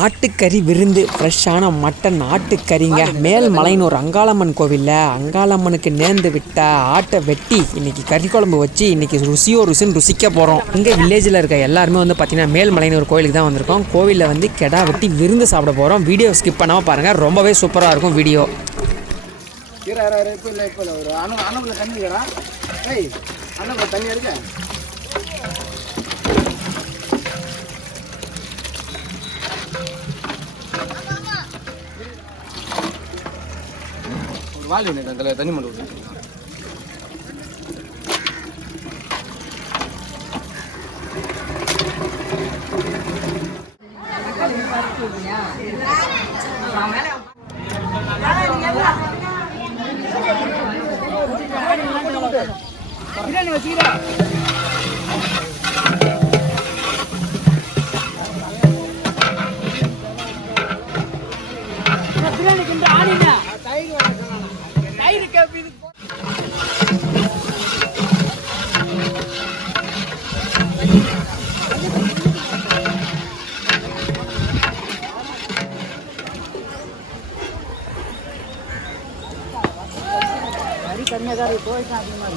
ஆட்டுக்கறி விருந்து, ஃப்ரெஷ்ஷான மட்டன் ஆட்டுக்கறிங்க. மேல்மலையனூர் அங்காளம்மன் கோவிலில் அங்காளம்மனுக்கு நேர்ந்து விட்ட ஆட்டை வெட்டி இன்றைக்கி கறி குழம்பு வச்சு இன்றைக்கி ருசின்னு ருசிக்க போகிறோம். இங்கே வில்லேஜில் இருக்க எல்லாருமே வந்து பார்த்திங்கன்னா மேல்மலையனூர் கோவிலுக்கு தான் வந்திருக்கோம். கோவிலில் வந்து கெடா வெட்டி விருந்து சாப்பிட போகிறோம். வீடியோ ஸ்கிப் பண்ணாமல் பாருங்கள், ரொம்பவே சூப்பராக இருக்கும் வீடியோ. வாலி அதில் தண்ணி மட்டும் பிரியாணி வச்சுக்கிறா. பிரியாணிக்கு ஆடினா தயிர் கேப்பி கன்னியாகுமரி கோயில் அதிகமாக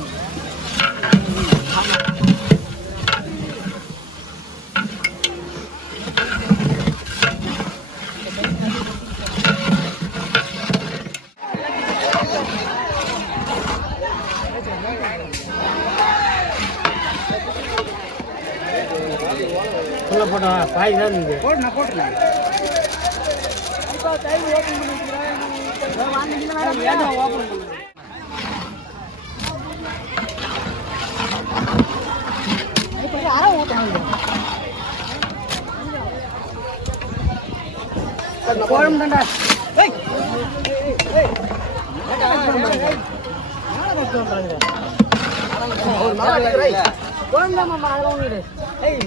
போட்டா பாய் தான் இருக்கு. போட்டுண்ணா போட்டுண்ணா குழம்பு தாண்டா.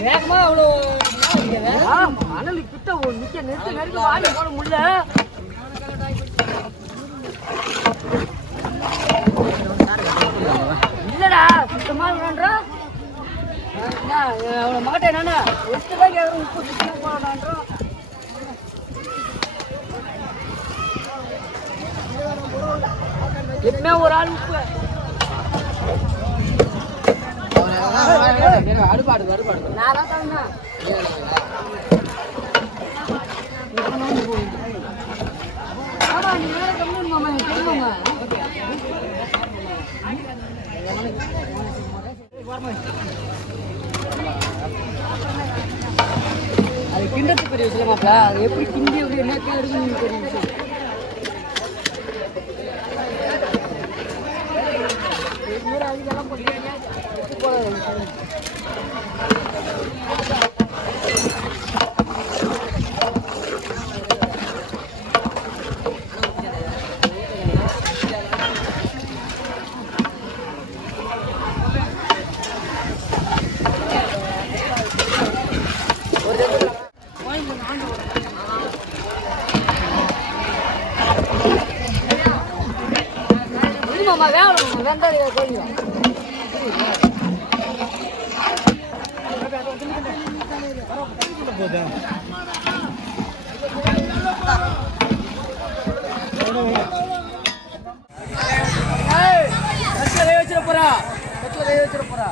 வேகமா அவ்வளோ மணல் கிட்ட நிக்க நெருக்கி வாங்கி போட முடியல. இல்லடா சுத்தமா வேண்டா அவ்வளோ மாட்டேன் என்னன்னா எட்டு தான் கேட்குறேன். உப்பு சுத்தமாக போடான்றோம். எப்பவுமே ஒரு ஆள் உப்பு அடுப்பாடு நான் தான் தந்தா ஆமா நீ வேற கம்மி மாமா தெரியுமா அது கிண்டத்துக்கு பெரிய விஷயம் மாப்பிள. அது எப்படி கிண்டி எப்படி என்ன இருக்குன்னு பெரிய விஷயம். அதெல்லாம் போட்டு மாமா வேணும் வெந்தாரி கோழியா வச்சிட போறா